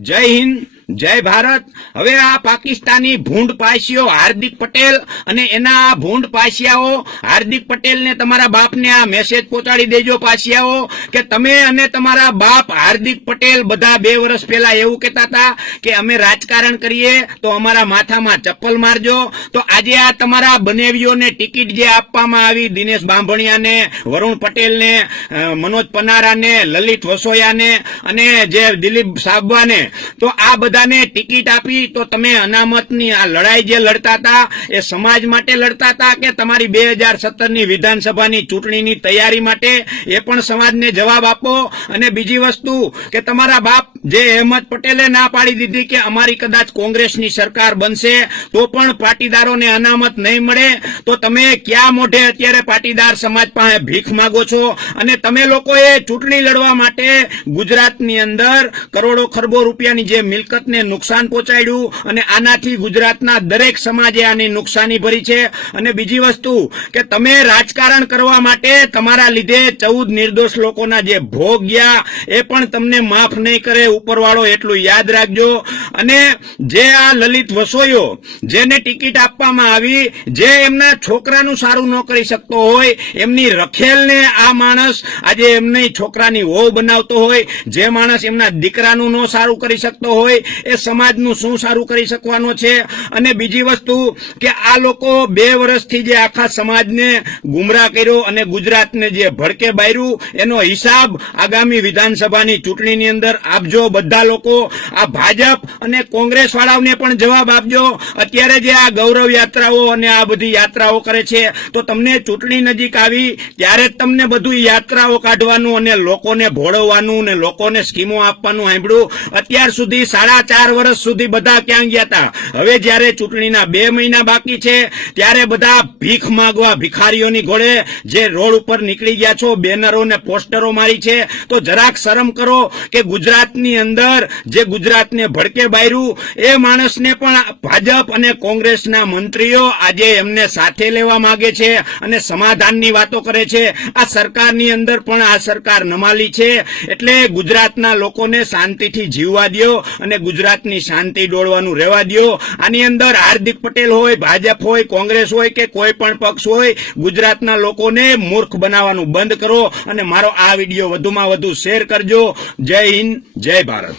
જય હિન્દ, જય ભારત। હવે આ પાકિસ્તાની ભૂંડ પાશીઓ હાર્દિક પટેલ અને એના ભૂંડ પાશિયાઓ હાર્દિક પટેલને તમારા બાપને આ મેસેજ પહોંચાડી દેજો પાશિયાઓ કે તમે અને તમારા બાપ હાર્દિક પટેલ બધા 2 વર્ષ પહેલા એવું કહેતા હતા કે અમે રાજકારણ કરીએ તો અમારા માથામાં ચપ્પલ મારજો। તો આજે આ તમારા બનેવીઓને ટિકિટ જે આપવામાં આવી દિનેશ બાંભણિયાને, વરુણ પટેલને, મનોજ પનારાને, લલિત વસોયાને અને જે દિલીપ સાબવાને, તો આ બધાને ટિકિટ આપી તો તમે અનામતની આ લડાઈ જે લડતા હતા એ સમાજ માટે લડતા હતા કે તમારી 2017ની વિધાનસભાની ચૂંટણીની તૈયારી માટે? એ પણ સમાજને જવાબ આપો। અને બીજી વસ્તુ કે તમારા બાપ જે અહેમદ પટેલે ના પાડી દીધી કે અમારી કદાચ કોંગ્રેસની સરકાર બનશે તો પણ પાટીદારોને અનામત નહીં મળે, તો તમે ક્યાં મોઢે અત્યારે પાટીદાર સમાજ પાસે ભીખ માંગો છો? અને તમે લોકોએ ચૂંટણી લડવા માટે ગુજરાતની અંદર કરોડો ખરબો રૂપિયાની જે મિલકતને નુકસાન પહોંચાડ્યું અને આનાથી ગુજરાતના દરેક સમાજે આની નુકસાની ભરી છે। અને બીજી વસ્તુ કે તમે રાજકારણ કરવા માટે તમારા લીધે 14 નિર્દોષ લોકોના જે ભોગ ગયા એ પણ તમને માફ નહીં કરે ઉપરવાળો, એટલું યાદ રાખજો। અને જે આ લલિત વસોયો જેને ટિકિટ આપવામાં આવી, જે એમના છોકરાનું સારું ન કરી શકતો હોય, એમની રખેલને આ માણસ આજે એમની છોકરાની વહુ બનાવતો હોય, જે માણસ એમના દીકરાનું ન સારું કરી શકતો હોય એ સમાજનું શું સારું કરી શકવાનો છે? અને બીજી વસ્તુ કે આ લોકો 2 વર્ષથી જે આખા સમાજને ગુમરાહ કર્યો અને ગુજરાતને જે ભડકે બાર્યું એનો હિસાબ આગામી વિધાનસભાની ચૂંટણીની અંદર આપજો બધા લોકો। આ ભાજપ અને કોંગ્રેસ વાળાઓને પણ જવાબ આપજો। અત્યારે જે આ ગૌરવ યાત્રાઓ અને આ બધી યાત્રાઓ કરે છે તો તમને ચૂંટણી નજીક આવી ત્યારે જ તમને બધું યાત્રાઓ કાઢવાનું અને લોકોને ભોળવવાનું અને લોકોને સ્કીમો આપવાનું સાંભળ્યું। અત્યાર સુધી 4.5 વર્ષ સુધી બધા ક્યાં ગયા હતા? હવે જયારે ચૂંટણીના 2 મહિના બાકી છે ત્યારે બધા ભીખ માંગવા ભિખારીઓની ઘોડે જે રોડ ઉપર નીકળી ગયા છો, બેનરો ને પોસ્ટરો મારી છે, તો જરાક શરમ કરો કે ગુજરાતની અંદર જે ગુજરાતને ભડકે બાર્યું એ માણસને પણ ભાજપ અને કોંગ્રેસના મંત્રીઓ આજે એમને સાથે લેવા માંગે છે અને સમાધાનની વાતો કરે છે। આ સરકારની અંદર પણ આ સરકાર નમાલી છે, એટલે ગુજરાતના લોકોને શાંતિથી જીવવા દો અને ગુજરાતની શાંતિ ડોળવાનું રહેવા દો। આની અંદર હાર્દિક પટેલ હોય, ભાજપ હોય, કોંગ્રેસ હોય કે કોઈ પણ પક્ષ હોય, ગુજરાતના લોકોને મૂર્ખ બનાવવાનું બંધ કરો અને મારો આ વિડીયો વધુમાં વધુ શેર કરજો। જય હિન્દ, જય ભારત।